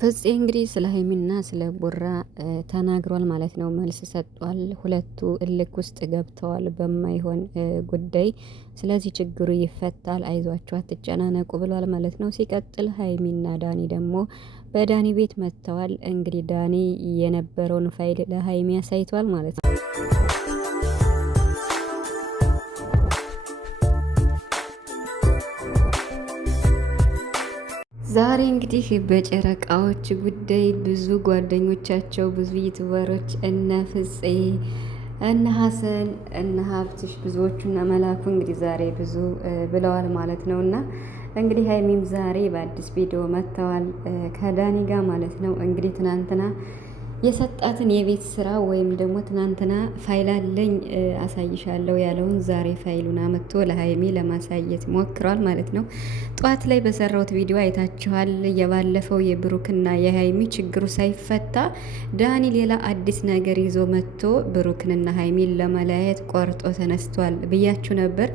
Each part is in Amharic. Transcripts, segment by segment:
ፍፄ እንግዲህ ስለ ሀይሚና ስለ ቡራ ተናግሯል ማለት ነው። መልስ ሰጥቷል። ሁለቱ እልክ ውስጥ ገብተዋል በማይሆን ጉዳይ። ስለዚህ ችግሩ ይፈታል፣ አይዟችሁ አትጨናነቁ ብሏል ማለት ነው። ሲቀጥል ሀይሚና ዳኒ ደግሞ በዳኒ ቤት መጥተዋል። እንግዲህ ዳኒ የነበረውን ፋይል ለሀይሚ አሳይቷል ማለት ነው። ዛሬ እንግዲህ በጨረቃዎች ጉዳይ ብዙ ጓደኞቻቸው ብዙ ዩቱበሮች እነ ፍፄ እነ ሀሰን እነ ሀብትሽ ብዙዎቹ እነ መላኩ እንግዲህ ዛሬ ብዙ ብለዋል ማለት ነው። እና እንግዲህ ሀይሚም ዛሬ በአዲስ ቪዲዮ መጥተዋል ከዳኒ ጋር ማለት ነው። እንግዲህ ትናንትና የሰጣትን የቤት ስራ ወይም ደግሞ ትናንትና ፋይል አለኝ አሳይሻለሁ ያለውን ዛሬ ፋይሉን አመጥቶ ለሀይሚ ለማሳየት ሞክሯል ማለት ነው። ጠዋት ላይ በሰራሁት ቪዲዮ አይታችኋል። የባለፈው የብሩክና የሀይሚ ችግሩ ሳይፈታ ዳኒ ሌላ አዲስ ነገር ይዞ መጥቶ ብሩክንና ሀይሚን ለመለያየት ቆርጦ ተነስቷል ብያችሁ ነበር።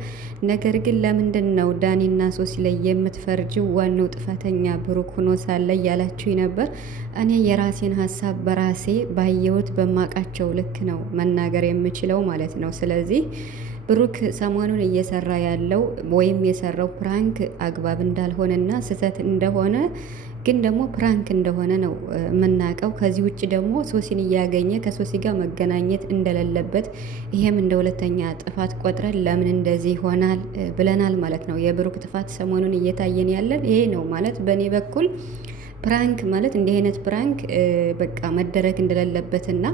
ነገር ግን ለምንድን ነው ዳኒና ሶሲ ላይ የምትፈርጅው? ዋናው ጥፋተኛ ብሩክ ሆኖ ሳለ እያላችሁ ነበር። እኔ የራሴን ሀሳብ በራሴ ባየሁት በማቃቸው ልክ ነው መናገር የምችለው ማለት ነው። ስለዚህ ብሩክ ሰሞኑን እየሰራ ያለው ወይም የሰራው ፕራንክ አግባብ እንዳልሆነና ስህተት እንደሆነ ግን ደግሞ ፕራንክ እንደሆነ ነው የምናውቀው። ከዚህ ውጭ ደግሞ ሶሲን እያገኘ ከሶሲ ጋር መገናኘት እንደሌለበት ይሄም እንደ ሁለተኛ ጥፋት ቆጥረን ለምን እንደዚህ ይሆናል ብለናል ማለት ነው። የብሩክ ጥፋት ሰሞኑን እየታየን ያለን ይሄ ነው ማለት በእኔ በኩል ፕራንክ ማለት እንዲህ አይነት ፕራንክ በቃ መደረግ እንደሌለበትና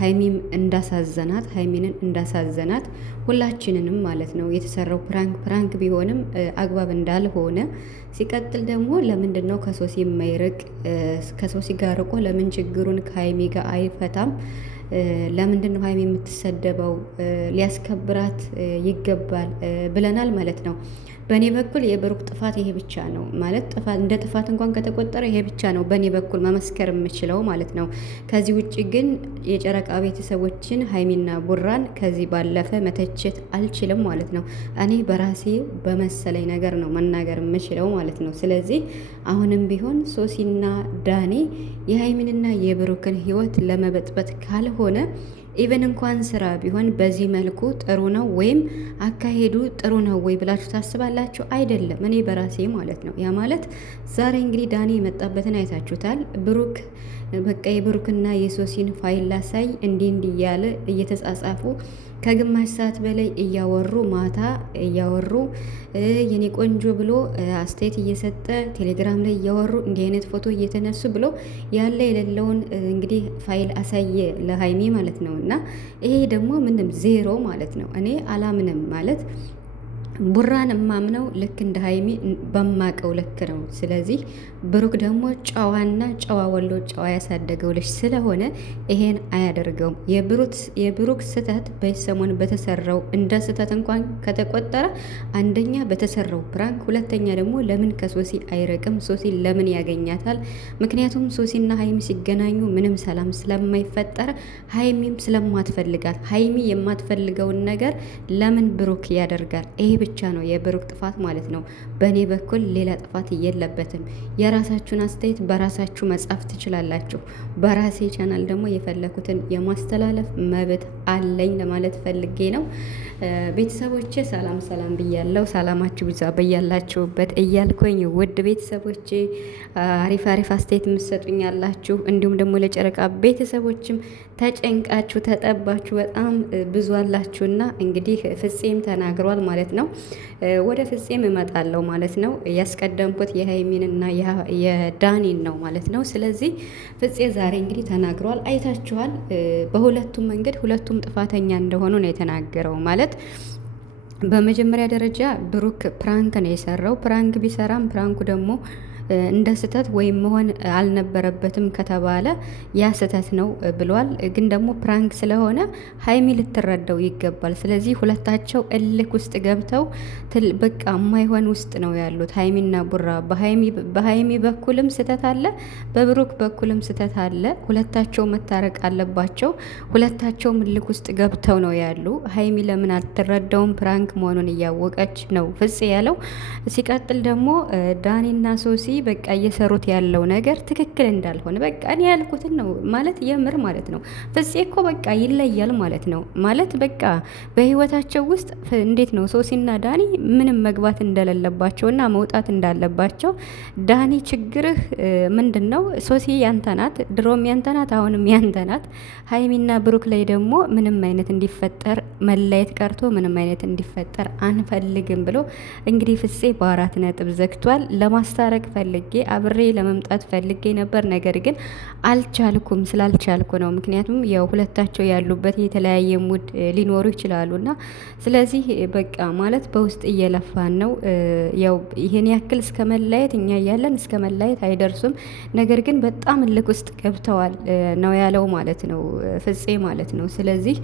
ሀይሚም እንዳሳዘናት ሀይሚንን እንዳሳዘናት ሁላችንንም ማለት ነው። የተሰራው ፕራንክ ቢሆንም አግባብ እንዳልሆነ ሲቀጥል ደግሞ ለምንድን ነው ከሶሲ የማይርቅ? ከሶሲ ጋር ርቆ ለምን ችግሩን ከሀይሚ ጋር አይፈታም? ለምንድን ነው ሀይሚ የምትሰደበው? ሊያስከብራት ይገባል ብለናል ማለት ነው። በእኔ በኩል የብሩክ ጥፋት ይሄ ብቻ ነው ማለት ጥፋት እንደ ጥፋት እንኳን ከተቆጠረ ይሄ ብቻ ነው በእኔ በኩል መመስከር የምችለው ማለት ነው። ከዚህ ውጭ ግን የጨረቃ ቤተሰቦችን ሀይሚና ቡራን ከዚህ ባለፈ መተቸት አልችልም ማለት ነው። እኔ በራሴ በመሰለኝ ነገር ነው መናገር የምችለው ማለት ነው። ስለዚህ አሁንም ቢሆን ሶሲና ዳኔ የሀይሚንና የብሩክን ህይወት ለመበጥበት ካልሆነ ኢቨን እንኳን ስራ ቢሆን በዚህ መልኩ ጥሩ ነው ወይም አካሄዱ ጥሩ ነው ወይ ብላችሁ ታስባላችሁ? አይደለም። እኔ በራሴ ማለት ነው። ያ ማለት ዛሬ እንግዲህ ዳኒ የመጣበትን አይታችሁታል። ብሩክ በቃ የብሩክና የሶሲን ፋይል ላሳይ እንዲህ እያለ እየተጻጻፉ ከግማሽ ሰዓት በላይ እያወሩ ማታ እያወሩ የኔ ቆንጆ ብሎ አስተያየት እየሰጠ ቴሌግራም ላይ እያወሩ እንዲህ አይነት ፎቶ እየተነሱ ብሎ ያለ የሌለውን እንግዲህ ፋይል አሳየ ለሀይሚ ማለት ነው። እና ይሄ ደግሞ ምንም ዜሮ ማለት ነው። እኔ አላምንም ማለት ቡራን እማምነው ልክ እንደ ሀይሚ በማቀው ልክ ነው። ስለዚህ ብሩክ ደግሞ ጨዋና ጨዋ ወሎ ጨዋ ያሳደገው ልጅ ስለሆነ ይሄን አያደርገውም። የብሩክ ስህተት በሰሞን በተሰራው እንደ ስህተት እንኳን ከተቆጠረ አንደኛ በተሰራው ፕራንክ፣ ሁለተኛ ደግሞ ለምን ከሶሲ አይረቅም? ሶሲ ለምን ያገኛታል? ምክንያቱም ሶሲና ሀይሚ ሲገናኙ ምንም ሰላም ስለማይፈጠር ሀይሚም ስለማትፈልጋት ሀይሚ የማትፈልገውን ነገር ለምን ብሩክ ያደርጋል? ይሄ ብቻ ነው የብሩክ ጥፋት ማለት ነው። በእኔ በኩል ሌላ ጥፋት የለበትም። የራሳችሁን አስተያየት በራሳችሁ መጻፍ ትችላላችሁ። በራሴ ቻናል ደግሞ የፈለኩትን የማስተላለፍ መብት አለኝ ለማለት ፈልጌ ነው። ቤተሰቦቼ ሰላም ሰላም ብያለሁ። ሰላማችሁ ብዛ በያላችሁበት እያልኩኝ ውድ ቤተሰቦቼ አሪፍ አሪፍ አስተያየት የምትሰጡኝ ያላችሁ እንዲሁም ደግሞ ለጨረቃ ቤተሰቦችም ተጨንቃችሁ ተጠባችሁ በጣም ብዙ አላችሁና እንግዲህ ፍፄም ተናግሯል ማለት ነው። ወደ ፍፄም እመጣለሁ ማለት ነው። ያስቀደምኩት የሀይሚንና የዳኒን ነው ማለት ነው። ስለዚህ ፍፄ ዛሬ እንግዲህ ተናግሯል፣ አይታችኋል። በሁለቱም መንገድ ሁለቱም ጥፋተኛ እንደሆኑ ነው የተናገረው ማለት በመጀመሪያ ደረጃ ብሩክ ፕራንክ ነው የሰራው። ፕራንክ ቢሰራም ፕራንኩ ደግሞ እንደ ስህተት ወይም መሆን አልነበረበትም ከተባለ ያ ስህተት ነው ብሏል። ግን ደግሞ ፕራንክ ስለሆነ ሀይሚ ልትረዳው ይገባል። ስለዚህ ሁለታቸው እልክ ውስጥ ገብተው በቃ የማይሆን ውስጥ ነው ያሉት ሀይሚና ቡራ። በሀይሚ በኩልም ስህተት አለ፣ በብሩክ በኩልም ስህተት አለ። ሁለታቸው መታረቅ አለባቸው። ሁለታቸው እልክ ውስጥ ገብተው ነው ያሉ። ሀይሚ ለምን አልትረዳውም? ፕራንክ መሆኑን እያወቀች ነው ፍፄ ያለው። ሲቀጥል ደግሞ ዳኒና ሶሲ በቃ እየሰሩት ያለው ነገር ትክክል እንዳልሆነ በቃ እኔ ያልኩትን ነው ማለት የምር ማለት ነው። ፍፄ እኮ በቃ ይለያል ማለት ነው። ማለት በቃ በህይወታቸው ውስጥ እንዴት ነው ሶሲና ዳኒ ምንም መግባት እንደሌለባቸውና መውጣት እንዳለባቸው። ዳኒ ችግርህ ምንድን ነው? ሶሲ ያንተ ናት፣ ድሮም ያንተ ናት፣ አሁንም ያንተ ናት። ሀይሚና ብሩክ ላይ ደግሞ ምንም አይነት እንዲፈጠር መለየት ቀርቶ ምንም አይነት እንዲፈጠር አንፈልግም ብሎ እንግዲህ ፍፄ በ4 ነጥብ ዘግቷል። ለማስታረቅ ፈልጌ አብሬ ለመምጣት ፈልጌ ነበር፣ ነገር ግን አልቻልኩም። ስላልቻልኩ ነው። ምክንያቱም ያው ሁለታቸው ያሉበት የተለያየ ሙድ ሊኖሩ ይችላሉ እና ስለዚህ በቃ ማለት በውስጥ እየለፋን ነው። ያው ይሄን ያክል እስከ መለየት እኛ እያለን እስከ መለየት አይደርሱም። ነገር ግን በጣም እልክ ውስጥ ገብተዋል ነው ያለው ማለት ነው ፍፄ ማለት ነው። ስለዚህ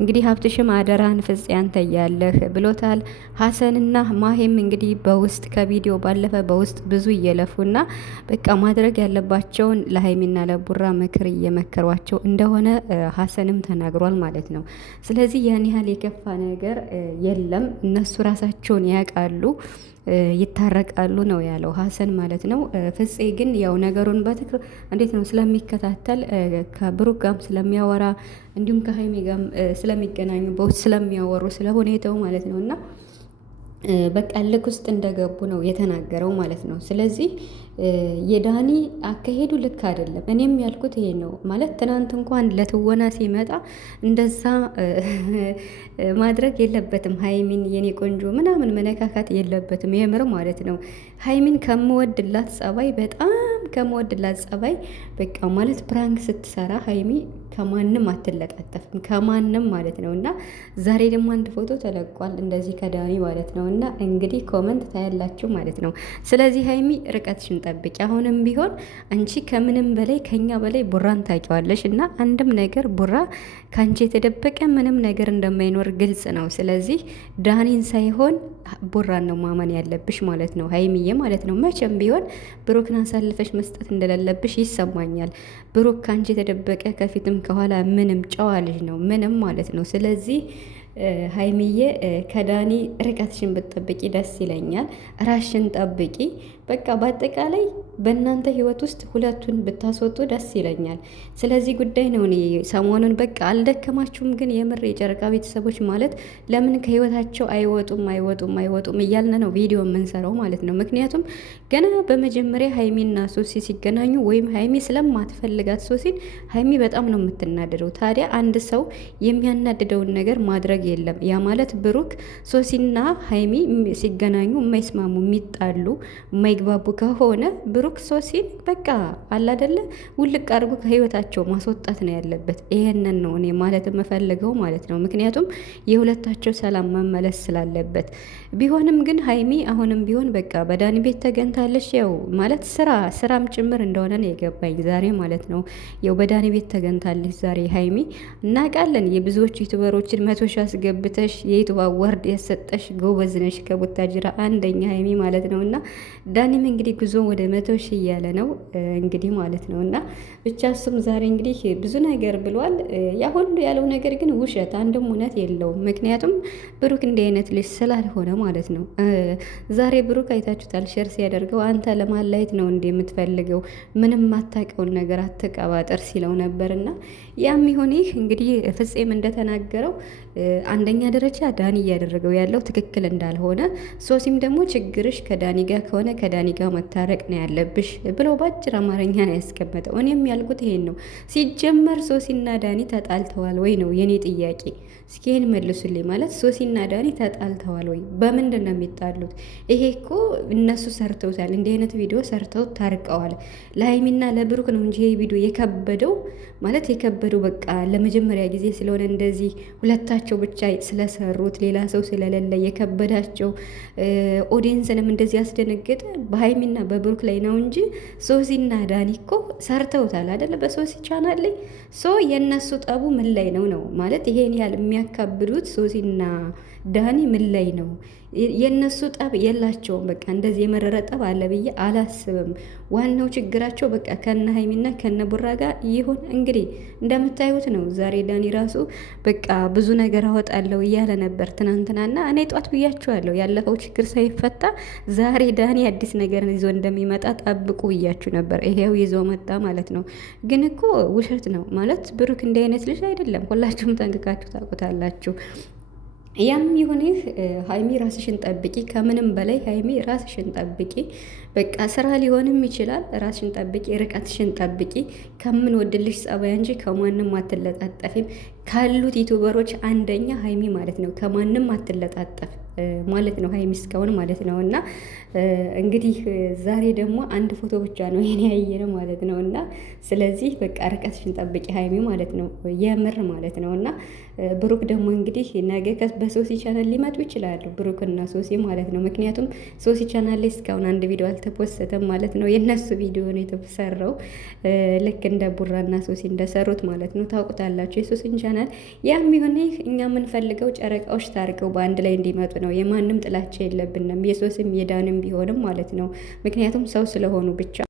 እንግዲህ ሀብትሽም አደራን ፍፄ አንተ እያለህ ብሎታል። ሀሰንና ማሄም እንግዲህ በውስጥ ከቪዲዮ ባለፈ በውስጥ ብዙ እየለፉና በቃ ማድረግ ያለባቸውን ለሀይሚና ለቡራ ምክር እየመከሯቸው እንደሆነ ሀሰንም ተናግሯል ማለት ነው። ስለዚህ ያን ያህል የከፋ ነገር የለም። እነሱ ራሳቸውን ያውቃሉ፣ ይታረቃሉ ነው ያለው ሀሰን ማለት ነው። ፍፄ ግን ያው ነገሩን በትክክል እንዴት ነው ስለሚከታተል ከብሩክ ጋርም ስለሚያወራ እንዲሁም ከሀይሚ ጋርም ስለሚገናኙ በውስጥ ስለሚያወሩ ስለ ሁኔታው ማለት ነው እና በቃ ልክ ውስጥ እንደገቡ ነው የተናገረው ማለት ነው። ስለዚህ የዳኒ አካሄዱ ልክ አይደለም። እኔም ያልኩት ይሄ ነው ማለት ትናንት እንኳን ለትወና ሲመጣ እንደዛ ማድረግ የለበትም። ሀይሚን የኔ ቆንጆ ምናምን መነካካት የለበትም የምር ማለት ነው። ሀይሚን ከምወድላት ጸባይ፣ በጣም ከምወድላት ጸባይ በቃ ማለት ፕራንክ ስትሰራ ሀይሚ ከማንም አትለጣጠፍም፣ ከማንም ማለት ነው። እና ዛሬ ደግሞ አንድ ፎቶ ተለቋል እንደዚህ ከዳኒ ማለት ነው። እና እንግዲህ ኮመንት ታያላችሁ ማለት ነው። ስለዚህ ሀይሚ ርቀትሽን ጠብቂ። አሁንም ቢሆን አንቺ ከምንም በላይ ከኛ በላይ ቡራን ታውቂዋለሽ እና አንድም ነገር ቡራ ከአንቺ የተደበቀ ምንም ነገር እንደማይኖር ግልጽ ነው። ስለዚህ ዳኒን ሳይሆን ቡራን ነው ማመን ያለብሽ ማለት ነው ሀይሚዬ ማለት ነው። መቼም ቢሆን ብሩክን አሳልፈሽ መስጠት እንደሌለብሽ ይሰማኛል። ብሩክ ከአንቺ የተደበቀ ከፊትም ከኋላ ምንም ጨዋ ልጅ ነው ምንም ማለት ነው። ስለዚህ ሀይሚዬ ከዳኒ ርቀትሽን ብትጠብቂ ደስ ይለኛል። ራሽን ጠብቂ። በቃ በአጠቃላይ በእናንተ ህይወት ውስጥ ሁለቱን ብታስወጡ ደስ ይለኛል። ስለዚህ ጉዳይ ነው እኔ ሰሞኑን በቃ አልደከማችሁም? ግን የምር የጨረቃ ቤተሰቦች ማለት ለምን ከህይወታቸው አይወጡም እያልን ነው ቪዲዮ የምንሰራው ማለት ነው። ምክንያቱም ገና በመጀመሪያ ሀይሚና ሶሲ ሲገናኙ ወይም ሀይሚ ስለማትፈልጋት ሶሲን ሀይሚ በጣም ነው የምትናደደው። ታዲያ አንድ ሰው የሚያናድደውን ነገር ማድረግ የለም። ያ ማለት ብሩክ ሶሲና ሀይሚ ሲገናኙ የማይስማሙ የሚጣሉ የማይግባቡ ከሆነ ብሩክ ሶሲን በቃ አላደለ ውልቅ አድርጎ ከህይወታቸው ማስወጣት ነው ያለበት። ይሄንን ነው እኔ ማለት የምፈልገው ማለት ነው። ምክንያቱም የሁለታቸው ሰላም መመለስ ስላለበት ቢሆንም ግን ሀይሚ አሁንም ቢሆን በቃ በዳኒ ቤት ተገንታለች። ያው ማለት ስራም ጭምር እንደሆነ ነው የገባኝ ዛሬ ማለት ነው። ያው በዳኒ ቤት ተገንታለች ዛሬ ሀይሚ እናውቃለን። የብዙዎቹ ዩቱበሮችን 100 ሺህ አስገብተሽ የዩቱብ አዋርድ ያሰጠሽ ጎበዝ ነሽ፣ ከቡታጅራ አንደኛ ሀይሚ ማለት ነው። እና ዳኒም እንግዲህ ጉዞ ወደ 100 ሺህ እያለ ነው እንግዲህ ማለት ነው። እና ብቻ እሱም ዛሬ እንግዲህ ብዙ ነገር ብሏል። ያ ሁሉ ያለው ነገር ግን ውሸት፣ አንድም እውነት የለውም። ምክንያቱም ብሩክ እንዲህ አይነት ልጅ ስላልሆነ ማለት ነው። ዛሬ ብሩክ አይታችሁታል፣ ሸር ሲያደርገው አንተ ለማላየት ነው እንደ የምትፈልገው ምንም ማታውቀውን ነገር አትቀባጠር ሲለው ነበር። እና ያም ይሁን ይህ እንግዲህ ፍፄም እንደተናገረው አንደኛ ደረጃ ዳኒ እያደረገው ያለው ትክክል እንዳልሆነ፣ ሶሲም ደግሞ ችግርሽ ከዳኒ ጋር ከሆነ ከዳኒ ጋር መታረቅ ነው ያለብሽ ብሎ በአጭር አማርኛ ነው ያስቀመጠው። እኔም ያልኩት ይሄን ነው። ሲጀመር ሶሲና ዳኒ ተጣልተዋል ወይ ነው የኔ ጥያቄ። እስኪ ይህን መልሱልኝ። ማለት ሶሲና ዳኒ ተጣልተዋል ወይ? በምንድን ነው የሚጣሉት? ይሄ እኮ እነሱ ሰርተውታል። እንዲህ አይነት ቪዲዮ ሰርተው ታርቀዋል። ለሀይሚና ለብሩክ ነው እንጂ ይሄ ቪዲዮ የከበደው ማለት የከበደው በቃ ለመጀመሪያ ጊዜ ስለሆነ እንደዚህ ሁለታቸው ብቻ ስለሰሩት ሌላ ሰው ስለሌለ የከበዳቸው ኦዲየንስንም እንደዚህ ያስደነገጠ በሀይሚና በብሩክ ላይ ነው እንጂ ሶሲና ዳኒ እኮ ሰርተውታል አይደለ? በሶሲ ቻናል ላይ የእነሱ ጠቡ ምን ላይ ነው ማለት ይሄን ያህል የሚያካብዱት ሶሲና ዳኒ ምን ላይ ነው? የእነሱ ጠብ የላቸውም። በቃ እንደዚህ የመረረ ጠብ አለ ብዬ አላስብም። ዋናው ችግራቸው በቃ ከነ ሀይሚና ከነ ቡራ ጋር ይሁን እንግዲህ እንደምታዩት ነው። ዛሬ ዳኒ ራሱ በቃ ብዙ ነገር አወጣለሁ እያለ ነበር ትናንትናና እኔ ጧት ብያችኋለሁ ያለፈው ችግር ሳይፈታ ዛሬ ዳኒ አዲስ ነገር ይዞ እንደሚመጣ ጠብቁ ብያችሁ ነበር። ይሄው ይዞ መጣ ማለት ነው። ግን እኮ ውሸት ነው ማለት ብሩክ እንዲህ አይነት ልጅ አይደለም። ሁላችሁም ጠንቅቃችሁ ታውቁታላችሁ። ያም ይሁን ይህ ሀይሚ ራስሽን ጠብቂ። ከምንም በላይ ሀይሚ ራስሽን ጠብቂ። በቃ ስራ ሊሆንም ይችላል። ራስሽን ጠብቂ፣ ርቀትሽን ጠብቂ። ከምን ወድልሽ ጸባይ እንጂ ከማንም አትለጣጠፊም። ካሉት ዩቱበሮች አንደኛ ሀይሚ ማለት ነው። ከማንም አትለጣጠፍ ማለት ነው ሀይሚ እስካሁን ማለት ነው። እና እንግዲህ ዛሬ ደግሞ አንድ ፎቶ ብቻ ነው ይሄን ያየነው ማለት ነው። እና ስለዚህ በቃ ርቀትሽን ጠብቂ ሀይሚ ማለት ነው፣ የምር ማለት ነው። እና ብሩክ ደግሞ እንግዲህ ነገ በሶሲ ቻናል ሊመጡ ይችላሉ፣ ብሩክና ሶሲ ማለት ነው። ምክንያቱም ሶሲ ቻናል ላይ እስካሁን አንድ ቪዲዮ አልተፖሰተም ማለት ነው። የእነሱ ቪዲዮ ነው የተሰራው፣ ልክ እንደ ቡራና ሶሲ እንደሰሩት ማለት ነው። ታውቁታላችሁ የሶሲን ቻናል። ያም ቢሆን ይህ እኛ የምንፈልገው ጨረቃዎች ታርቀው በአንድ ላይ እንዲመጡ ነው። የማንም ጥላቻ የለብንም፣ የሶስም የዳንም ቢሆንም ማለት ነው። ምክንያቱም ሰው ስለሆኑ ብቻ